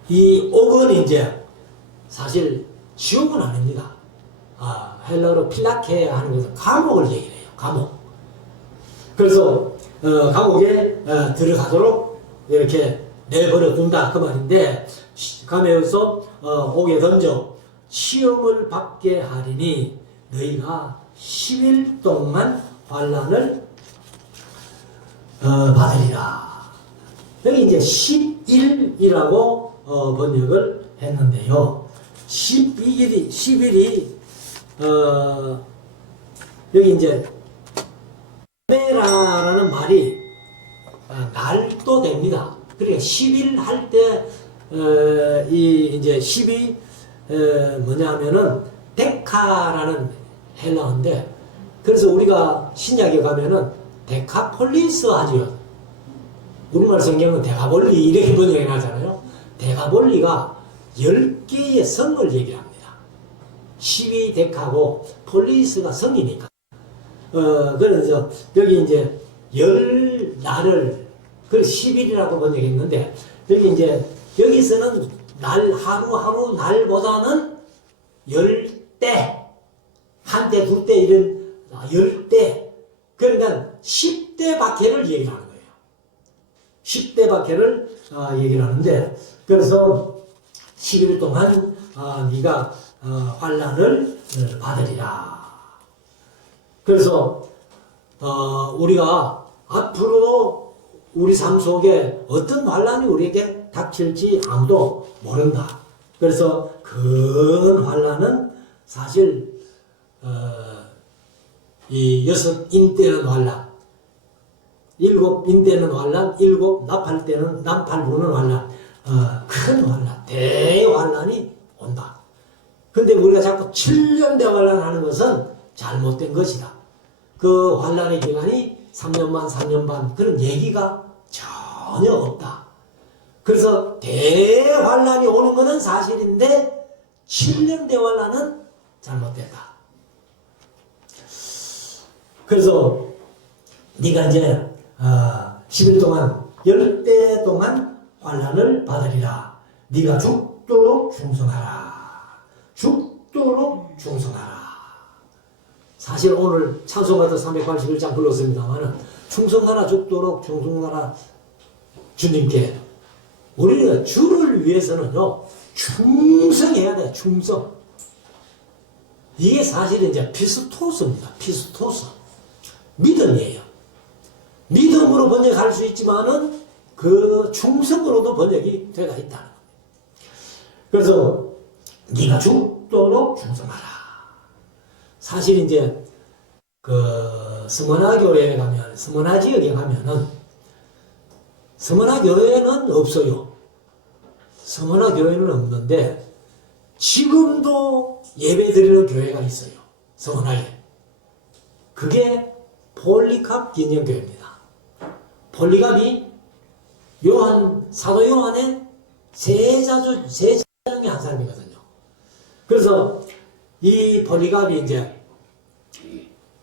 이 옥은 이제 사실 지옥은 아닙니다. 헬라어로 필라케 하는 것은 감옥을 얘기해요. 감옥. 그래서 감옥에 들어가도록 이렇게 내버려 둔다 그 말인데, 감옥에서 옥에 던져 시험을 받게 하리니 너희가 10일 동안 환난을 받으리라. 여기 이제 10일이라고 번역을 했는데요. 10일이 여기 이제 메라라는 말이 날도 됩니다. 그러니까 10일 할 때 이제 10이 뭐냐면은 데카라는 헬라어인데, 그래서 우리가 신약에 가면은 데카폴리스 하죠. 우리말 성경은 데가볼리 이렇게 번역해 놨잖아요. 데가볼리가 10개의 성을 얘기합니다. 10이 데카고 폴리스가 성이니까. 그래서 여기 이제 열 날을, 그래서 10일이라고 번역했는데, 여기 이제 여기서는 날, 하루 날보다는 열 때, 한 때, 두 때 이런 열 때, 그러니까 10대 박해를 얘기를 하는 거예요. 10대 박해를 얘기를 하는데, 그래서 10일 동안 네가 환난을 받으리라. 그래서 우리가 앞으로 우리 삶 속에 어떤 환난이 우리에게 닥칠지 아무도 모른다. 그래서 큰 환난은 사실 이 6인 때는 환난, 7인 때는 환난, 7 나팔 때는 나팔 부는 환난, 큰 환난, 대환난이 온다. 근데 우리가 자꾸 7년 대환난 하는 것은 잘못된 것이다. 그 환난의 기간이 3년 반, 3년 반 그런 얘기가 전혀 없다. 그래서 대환난이 오는 것은 사실인데 7년 대환난은 잘못됐다. 그래서 네가 이제 10일 동안 10대 동안 환난을 받으리라. 네가 죽도록 충성하라. 죽도록 충성하라. 사실 오늘 찬송가도 381장 불렀습니다만 충성하라, 죽도록 충성하라 주님께. 우리는 주를 위해서는요 충성해야 돼. 충성. 이게 사실 이제 피스토스입니다. 피스토스. 믿음이에요. 믿음으로 번역할 수 있지만은 그 충성으로도 번역이 되어 있다는 겁니다. 그래서 네가 죽도록 충성하라. 사실 이제 그 스머나 교회에 가면, 스머나 지역에 가면은 스머나 교회는 없어요. 스머나 교회는 없는데 지금도 예배 드리는 교회가 있어요. 스머나에. 그게 폴리캅 기념교회입니다. 폴리캅이 사도 요한의 세자 중에 한 사람이거든요. 그래서 이 폴리캅이 이제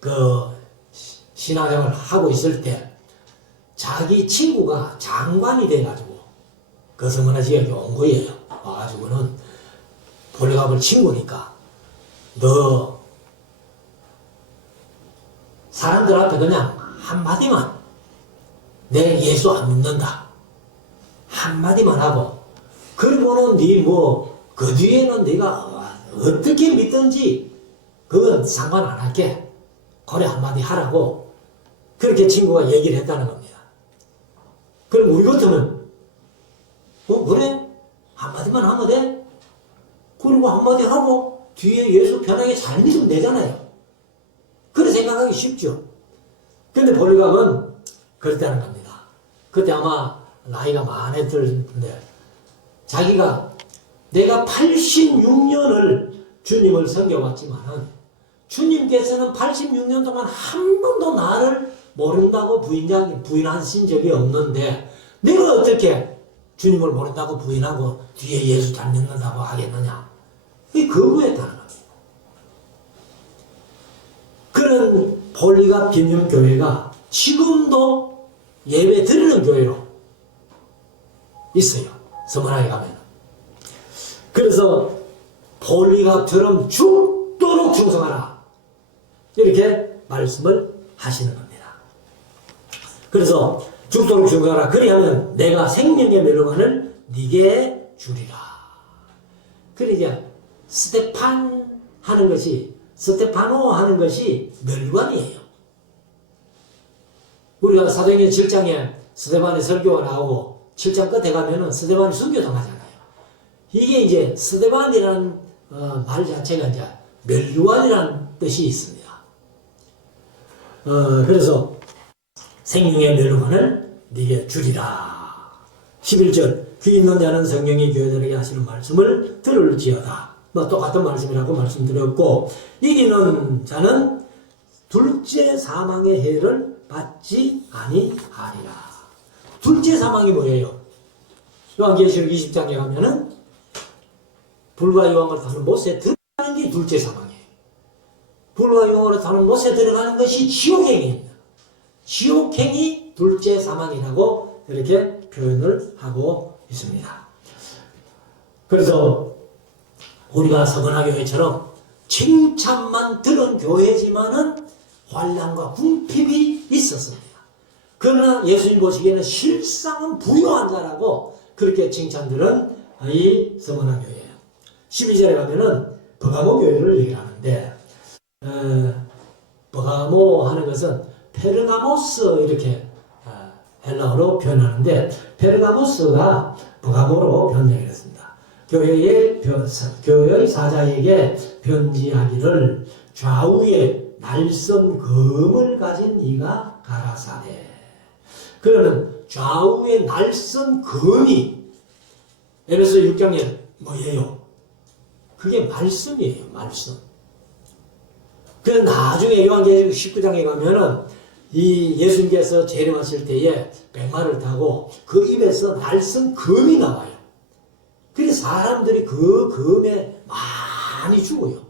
그 신앙생활을 하고 있을 때 자기 친구가 장관이 돼가지고 그 스머나 지역에 온 거예요. 와가지고는 폴리캅을 친구니까 너 사람들 앞에 그냥 한마디만 내 예수 안 믿는다 한마디만 하고, 그리고는 그 뒤에는 네가 어떻게 믿든지 그건 상관 안 할게. 그래 한마디 하라고 그렇게 친구가 얘기를 했다는 겁니다. 그럼 우리 같으면 그래 한마디만 하면 돼? 그리고 한마디 하고 뒤에 예수 편하게 잘 믿으면 되잖아요. 그렇게 생각하기 쉽죠. 근데 폴리캅은 그랬다는 겁니다. 그때 아마 나이가 많이 들는데 자기가 내가 86년을 주님을 섬겨왔지만은 주님께서는 86년 동안 한 번도 나를 모른다고 부인하신 적이 없는데 내가 어떻게 주님을 모른다고 부인하고 뒤에 예수 잘 믿는다고 하겠느냐. 그게 거부했다는 겁니다. 그런 폴리캅 기념교회가 지금도 예배 드리는 교회로 있어요. 서머나에 가면. 그래서 폴리캅처럼 죽도록 충성하라. 이렇게 말씀을 하시는 겁니다. 그래서 죽도록 충성하라. 그리하면 내가 생명의 멸관을 네게 주리라. 그래 이제 스테파노 하는 것이 멸관이에요. 우리가 사도행전 7장에 스데반의 설교가 나오고 7장 끝에 가면은 스데반이 순교당하잖아요. 이게 이제 스데반이라는 말 자체가 이제 멸류관이라는 뜻이 있습니다. 그래서 생명의 멸류관을 네게 주리라. 11절 귀 있는 자는 성령이 교회들에게 하시는 말씀을 들을지어다. 뭐 똑같은 말씀이라고 말씀드렸고, 이기는 자는 둘째 사망의 해를 받지 아니하리라. 둘째 사망이 뭐예요? 요한계시록 20장에 가면은 불과 유황을 타는 못에 들어가는 게 둘째 사망이에요. 불과 유황으로 타는 못에 들어가는 것이 지옥행입니다. 지옥행이 둘째 사망이라고 이렇게 표현을 하고 있습니다. 그래서 우리가 서머나 교회처럼 칭찬만 들은 교회지만은 환난과 궁핍이 있었습니다. 그러나 예수님 보시기에는 실상은 부유한 자라고 그렇게 칭찬들은 이 서머나 교회예요. 12절에 가면은 버가모 교회를 얘기를 하는데, 버가모 하는 것은 페르가모스 이렇게 헬라어로 표현하는데, 페르가모스가 버가모로 변형을 했습니다. 교회의 사자에게 편지하기를 좌우에 날선 검을 가진 이가 가라사대. 그러면 좌우에 날선 검이 에베소 6장에 뭐예요? 그게 말씀이에요. 말씀. 그래서 나중에 요한계시록 19장에 가면은 이 예수님께서 재림하실 때에 백마를 타고 그 입에서 날선 검이 나와요. 그래서 사람들이 그 검에 많이 죽어요.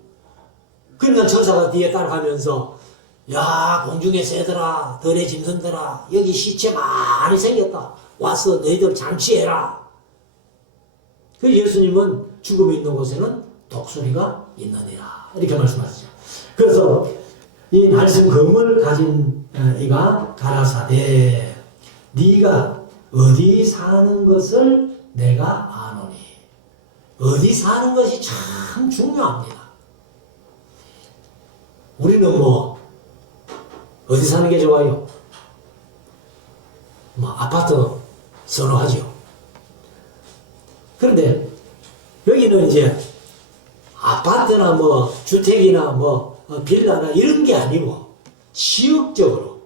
그러니까 천사가 뒤에 따라가면서 야, 공중에 새들아, 들의 짐승들아, 여기 시체 많이 생겼다. 와서 너희들 잔치해라. 그 예수님은 죽음이 있는 곳에는 독수리가 있느니라. 이렇게 말씀하시죠. 그래서 이 날선 검을 가진 이가 가라사대, 네가 어디 사는 것을 내가 아노니. 어디 사는 것이 참 중요합니다. 우리는 뭐 어디 사는 게 좋아요? 뭐 아파트 선호하죠. 그런데 여기는 이제 아파트나 뭐 주택이나 뭐 빌라나 이런 게 아니고 지역적으로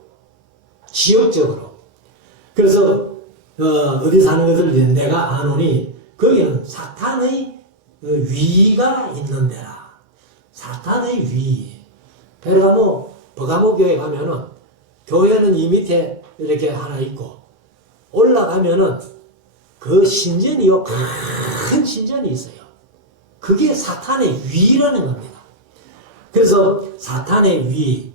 그래서 어디 사는 것을 내가 아노니 거기는 사탄의 위가 있는 데라. 사탄의 위. 버가모 교회 가면은 교회는 이 밑에 이렇게 하나 있고 올라가면은 그 신전이요, 큰 신전이 있어요. 그게 사탄의 위라는 겁니다. 그래서 사탄의 위,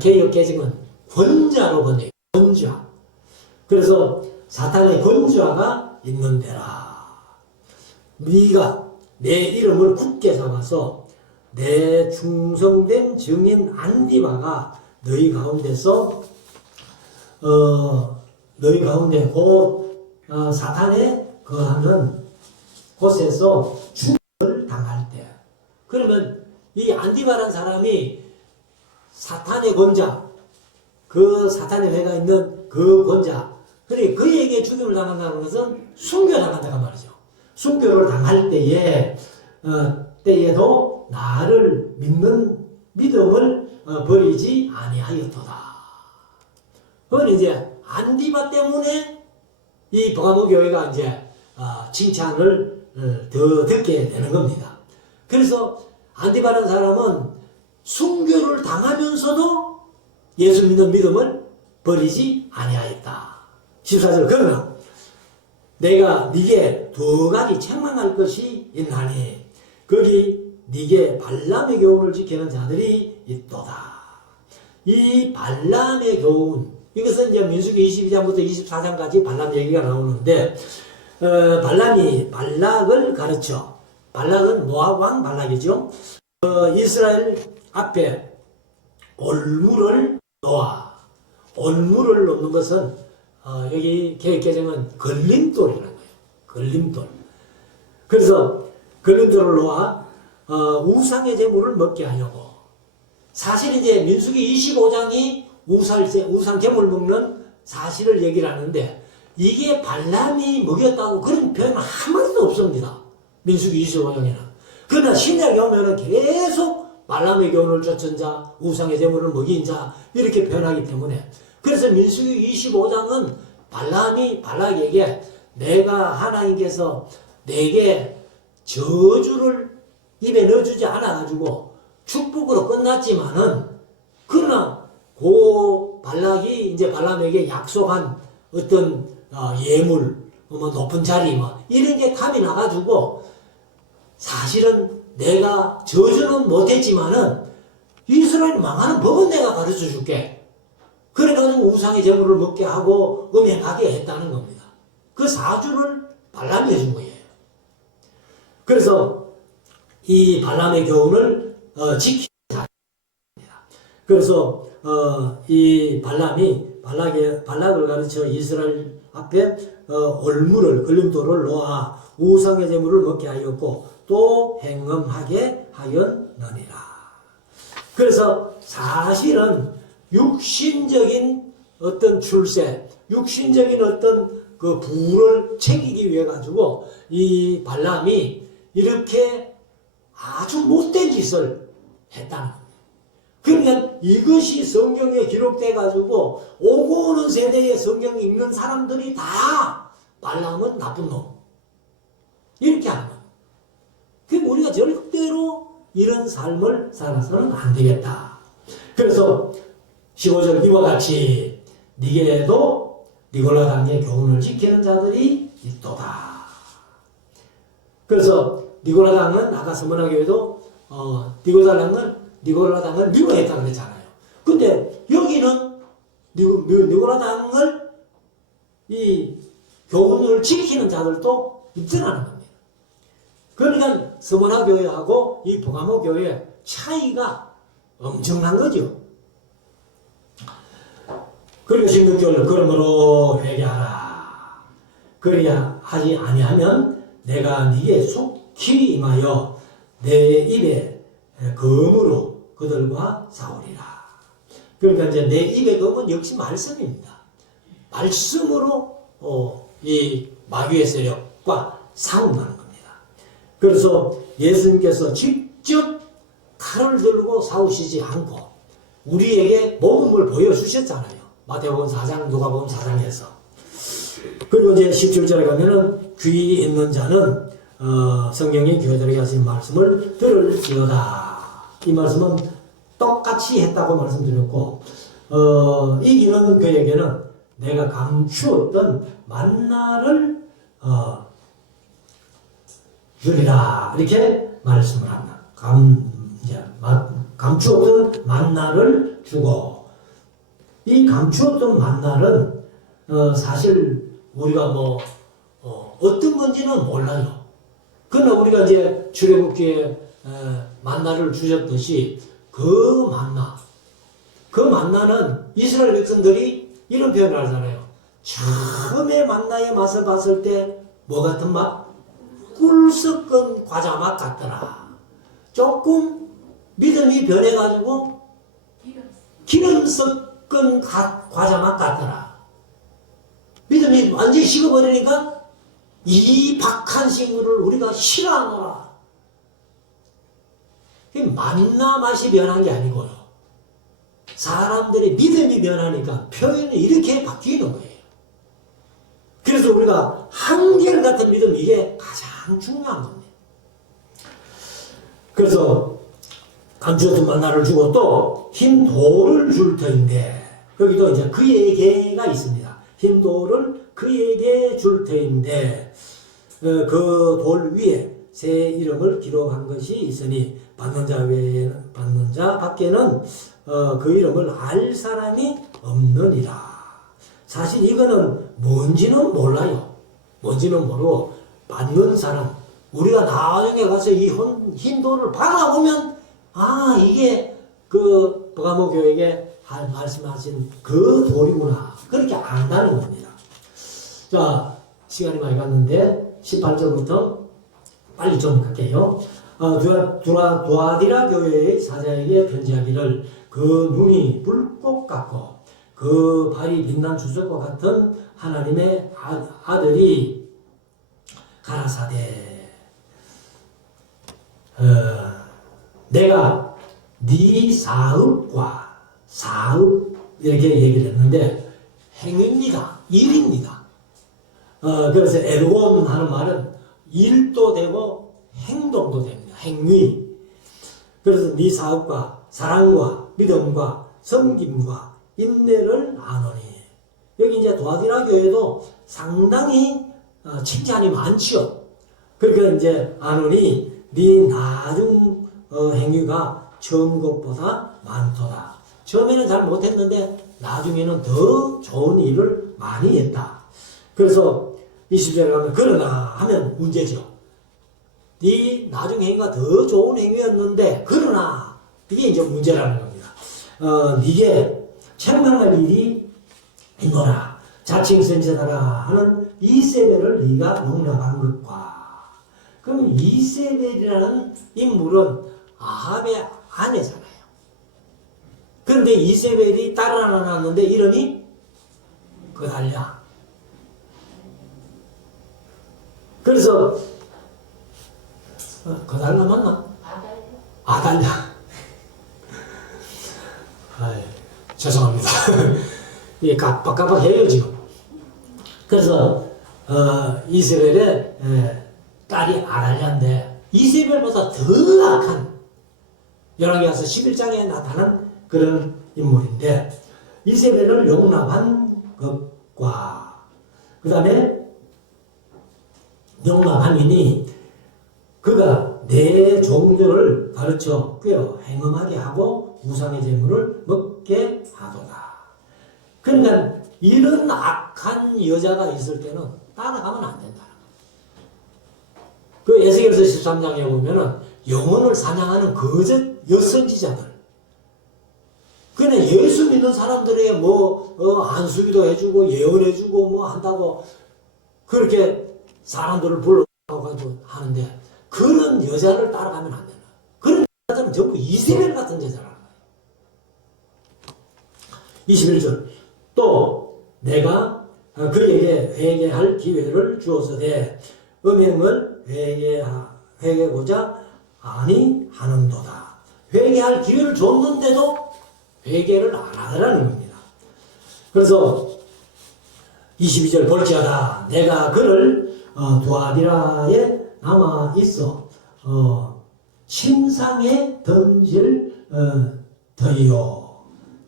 개역개정은 권좌로 번역해요. 권좌. 그래서 사탄의 권좌가 있는 데라. 네가 내 이름을 굳게 잡아서 내 충성된 증인 안디바가 너희 가운데서 너희 가운데 곧 사탄의 거하는 곳에서 죽음을 당할 때, 그러면 이 안디바라는 사람이 사탄의 권자, 그 사탄의 회가 있는 그 권자, 그러니까 그에게 죽임을 당한다는 것은 순교당한다는 말이죠. 순교를 당할 때에도 나를 믿는 믿음을 버리지 아니하였도다. 그건 이제 안디바 때문에 이 버가모 교회가 이제 칭찬을 더 듣게 되는 겁니다. 그래서 안디바라는 사람은 순교를 당하면서도 예수 믿는 믿음을 버리지 아니하였다. 14절 그러나 내가 네게 두 가지 책망할 것이 있나니 거기 네게 발람의 교훈을 지키는 자들이 있도다. 이 발람의 교훈, 이것은 이제 민수기 22장부터 24장까지 발람 얘기가 나오는데, 발람이 발락을 가르쳐. 발락은 모압 왕 발락이죠. 이스라엘 앞에 올무를 놓아. 올무를 놓는 것은 여기 개혁개정은 걸림돌이라는 거예요. 걸림돌. 그래서 걸림돌을 놓아 우상의 제물을 먹게 하려고. 사실 이제 민수기 25장이 우상 제물 먹는 사실을 얘기를 하는데 이게 발람이 먹였다고 그런 표현은 한마디도 없습니다. 민수기 25장에는. 그러나 신약에 오면은 계속 발람의 교훈을 쫓은 자, 우상의 제물을 먹인 자 이렇게 표현하기 때문에 그래서 민수기 25장은 발람이 발락에게 내가 하나님께서 내게 저주를 입에 넣어주지 않아가지고 축복으로 끝났지만은 그러나 그 발락이 이제 발람에게 약속한 어떤 예물, 뭐 높은 자리 뭐 이런 게 탐이 나가지고 사실은 내가 저주는 못했지만은 이스라엘 망하는 법은 내가 가르쳐 줄게. 그래가지고 우상의 제물을 먹게 하고 음행하게 했다는 겁니다. 그 사주를 발람이 해준 거예요. 그래서 이 발람의 교훈을 지키는 자입니다. 그래서 이 발람이 발락을 가르쳐 이스라엘 앞에 올무를 걸림돌을 놓아 우상의 제물을 먹게 하였고 또 행음하게 하였느니라. 그래서 사실은 육신적인 어떤 출세, 육신적인 어떤 그 부를 챙기기 위해 가지고 이 발람이 이렇게 아주 못된 짓을 했다는 겁니다. 그러니까 이것이 성경에 기록돼 가지고 오고 오는 세대에 성경 읽는 사람들이 다 발람은 나쁜 놈 이렇게 하는 겁니다. 그럼 우리가 절대로 이런 삶을 살아서는 안 되겠다. 그래서 15절 이와 같이 니게도 니골라당의 교훈을 지키는 자들이 있도다. 그래서 니골라당은 아까 서문화교회도 니골라당을 미워했다 그랬잖아요. 근데 여기는 니골라당을 이 교훈을 지키는 자들도 있더라는 겁니다. 그러니까 서문화교회하고 이 보가모교회의 차이가 엄청난 거죠. 그리고 16절 그러므로 회개하라. 그래야 하지 아니하면 내가 네게 속히 임하여 내 입에 검으로 그들과 싸우리라. 그러니까 이제 내 입의 검은 역시 말씀입니다. 말씀으로 이 마귀의 세력과 싸운다는 겁니다. 그래서 예수님께서 직접 칼을 들고 싸우시지 않고 우리에게 모범을 보여주셨잖아요. 마태복음 4장, 누가복음 4장에서. 그리고 이제 17절에 가면은 귀 있는 자는 성경이 교회들에게 하신 말씀을 들을지어다. 이 말씀은 똑같이 했다고 말씀드렸고 이기는 그에게는 내가 감추었던 만나를 주리라 이렇게 말씀을 합니다. 감추었던 만나를 주고 이 감추었던 만나는 사실 우리가 뭐 어떤 건지는 몰라요. 그러나 우리가 이제 출애굽기에 만나를 주셨듯이 그 만나는 이스라엘 백성들이 이런 표현을 하잖아요. 처음에 만나의 맛을 봤을 때 뭐 같은 맛? 꿀 섞은 과자 맛 같더라. 조금 믿음이 변해가지고 기름 섞은 과자 맛 같더라. 믿음이 완전히 식어버리니까 이 박한 식물을 우리가 싫어하노라. 만나 맛이 변한 게 아니고요. 사람들의 믿음이 변하니까 표현이 이렇게 바뀌는 거예요. 그래서 우리가 한결같은 믿음, 이게 가장 중요한 겁니다. 그래서 감추었던 만나를 주고 또 흰 돌을 줄 터인데, 거기도 이제 그에게가 있습니다. 흰 돌을 그에게 줄 터인데 그 돌 위에 새 이름을 기록한 것이 있으니 받는 자 밖에는 그 이름을 알 사람이 없느니라. 사실 이거는 뭔지는 몰라요. 뭔지는 모르고 받는 사람, 우리가 나중에 가서 이 흰 돌을 받아보면 이게 그 버가모 교회에게 말씀하신 그 돌이구나, 그렇게 안다는 겁니다. 자, 시간이 많이 갔는데 18절부터 빨리 좀 갈게요. 두아디라 교회의 사자에게 편지하기를 그 눈이 불꽃 같고 그 발이 빛난 주석과 같은 하나님의 아들이 가라사대. 내가 네 사업과 사업 이렇게 얘기를 했는데 행위입니다. 일입니다. 그래서 에르곤 하는 말은 일도 되고 행동도 됩니다. 행위. 그래서 네 사업과 사랑과 믿음과 섬김과 인내를 아노니. 여기 이제 도아디라 교회도 상당히 칭찬이 많죠. 그러니까 이제 아노니 네 나중 행위가 처음 것보다 많도다. 처음에는 잘 못했는데 나중에는 더 좋은 일을 많이 했다. 그래서 20절에 가면 그러나 하면 문제죠. 네 나중 행위가 더 좋은 행위였는데 그러나 이게 이제 문제라는 겁니다. 이게 책망할 일이 있노라. 자칭 선지자라 하는 이세벨을 네가 용납한 것과 그럼 이세벨이라는 인물은 아합의 아내잖아요. 그런데 이세벨이 딸을 하나 낳았는데 이름이 그달랴. 그래서 그달랴 맞나? 아달랴. 죄송합니다. 이게 깜빡깜빡해요 지금. 그래서 이세벨의 딸이 아달랴인데 이세벨보다 더 악한 열왕기하서 11장에 나타난 그런 인물인데 이세벨을 용납한 것과 그 다음에 용납함이니 그가 내 종들을 가르쳐 꿰어 행음하게 하고 우상의 제물을 먹게 하도다. 그러니까 이런 악한 여자가 있을 때는 따라가면 안 된다. 그 에스겔서 13장에 보면은 영혼을 사냥하는 거짓 여선지자들. 그냥 예수 믿는 사람들에게 안수기도 해주고 예언해주고 뭐 한다고 그렇게 사람들을 불러가지고 하는데 그런 여자를 따라가면 안 된다. 그런 여자들은 전부 이세벨 같은 여자라는 거예요. 21절 또 내가 그에게 회개할 기회를 주어서되 음행을 회개고자 아니하는도다. 회개할 기회를 줬는데도 회개를 안 하더라는 겁니다. 그래서 22절 볼지어다 내가 그를 두아디라에 남아있어 침상에 던질 터이요.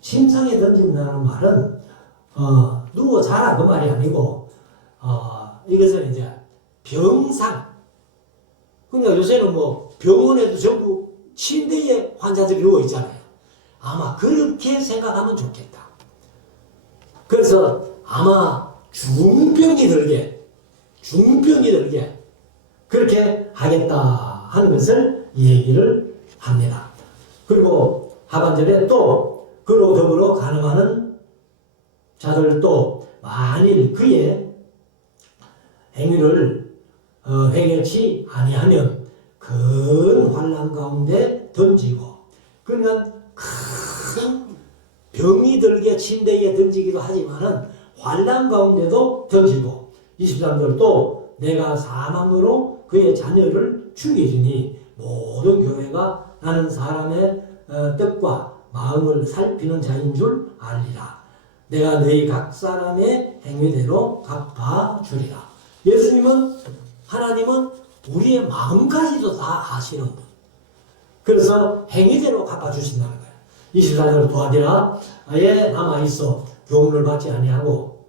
침상에 던진다는 말은 누워 자라 그 말이 아니고 이것은 이제 병상. 그러니까 요새는 뭐 병원에도 전부 침대에 환자들이 누워 있잖아요. 아마 그렇게 생각하면 좋겠다. 그래서 아마 중병이 들게 그렇게 하겠다 하는 것을 얘기를 합니다. 그리고 하반절에 또 그로 더불어 가늠하는 자들도 만일 그의 행위를 회개치 아니하면 큰 환난 가운데 던지고 그러니까 큰 병이 들게 침대에 던지기도 하지만은 환난 가운데도 던지고 23절 또 내가 사망으로 그의 자녀를 죽이리니 모든 교회가 나는 사람의 뜻과 마음을 살피는 자인 줄 알리라. 내가 너희 각 사람의 행위대로 갚아주리라. 예수님은 하나님은 우리의 마음까지도 다 아시는 분. 그래서 행위대로 갚아주신다는 거예요. 24절 도아디라에 남아있어 교훈을 받지 아니하고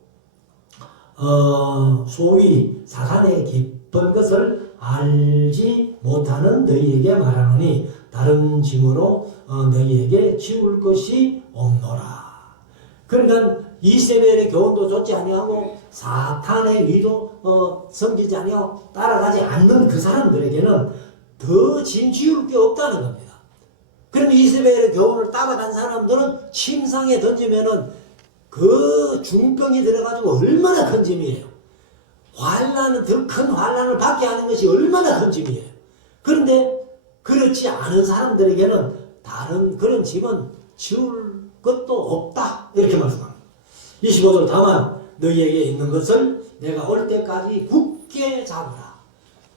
소위 사단의 깊은 것을 알지 못하는 너희에게 말하노니 다른 짐으로 너희에게 지울 것이 없노라. 그러니까 이세벨의 교훈도 좇지 아니하고 사탄의 위도 섬기지 아니하고 따라가지 않는 그 사람들에게는 더 짐 지울 게 없다는 겁니다. 그럼 이세벨의 교훈을 따라간 사람들은 침상에 던지면은 그 중병이 들어가지고 얼마나 큰 짐이에요. 환난은 더 큰 환난을 받게 하는 것이 얼마나 큰 짐이에요. 그런데 그렇지 않은 사람들에게는 다른 그런 짐은 지울 것도 없다. 이렇게 말씀합니다. 25절 다만 너희에게 있는 것을 내가 올 때까지 굳게 잡으라.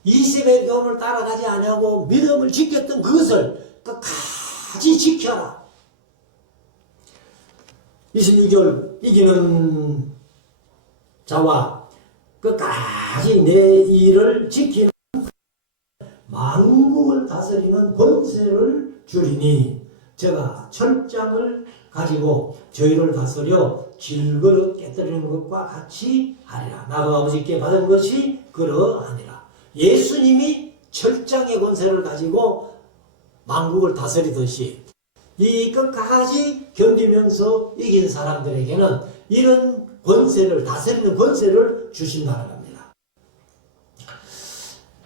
이세벨 교훈을 따라가지 아니하고 믿음을 지켰던 그것을 끝까지 지켜라. 26절 이기는 자와 끝까지 내 일을 지키는 만국을 다스리는 권세를 주리니 제가 철장을 가지고 저희를 다스려 질그릇 깨뜨리는 것과 같이 하리라. 나가 아버지께 받은 것이 그러하니라. 예수님이 철장의 권세를 가지고 만국을 다스리듯이 이 끝까지 견디면서 이긴 사람들에게는 이런 권세를, 다스리는 권세를 주신다는 겁니다.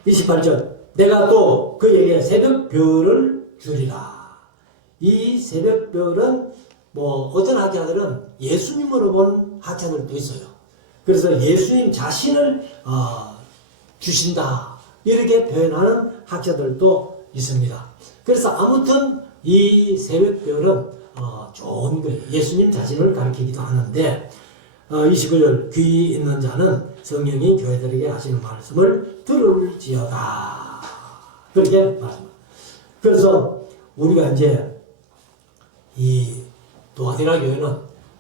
28절 내가 또 그에게 새벽별을 주리라. 이 새벽별은 어떤 학자들은 예수님으로 본 학자들도 있어요. 그래서 예수님 자신을 주신다 이렇게 표현하는 학자들도 있습니다. 그래서 아무튼 이 새벽별은 좋은 거예요. 예수님 자신을 가리키기도 하는데 29절 귀 있는 자는 성령이 교회들에게 하시는 말씀을 들을지어다 그렇게 말합니다. 그래서 우리가 이제 이 도아디라 교회는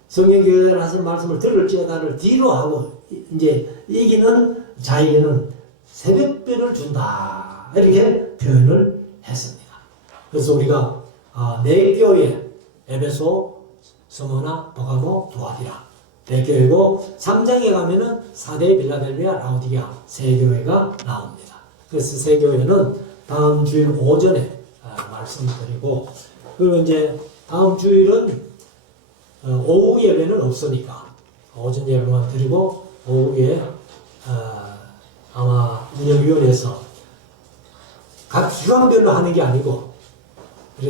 성령교회를 하시는 말씀을 들을지어다를 뒤로 하고 이제 이기는 자에게는 새벽별을 준다 이렇게 표현을 했습니다. 그래서 우리가 네 교회 에베소, 스무나, 버가모, 도아디라 네 교회고 3장에 가면은 사대, 빌라델비아, 라오디게아 세 교회가 나옵니다. 그래서 세 교회는 다음 주일 오전에 말씀드리고 그리고 이제 다음 주일은 오후 예배는 없으니까 오전 예배만 드리고 오후에 아마 운영위원회에서 각 기관별로 하는 게 아니고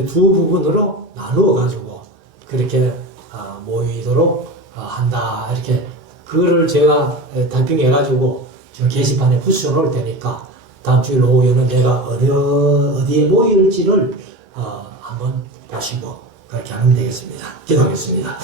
두 부분으로 나누어 가지고 그렇게 모이도록 한다 이렇게 그거를 제가 타이핑해 가지고 저 게시판에 붙여 놓을 테니까 다음 주일 오후에는 내가 어디에 모일지를 한번 보시고 그렇게 하면 되겠습니다. 기도하겠습니다.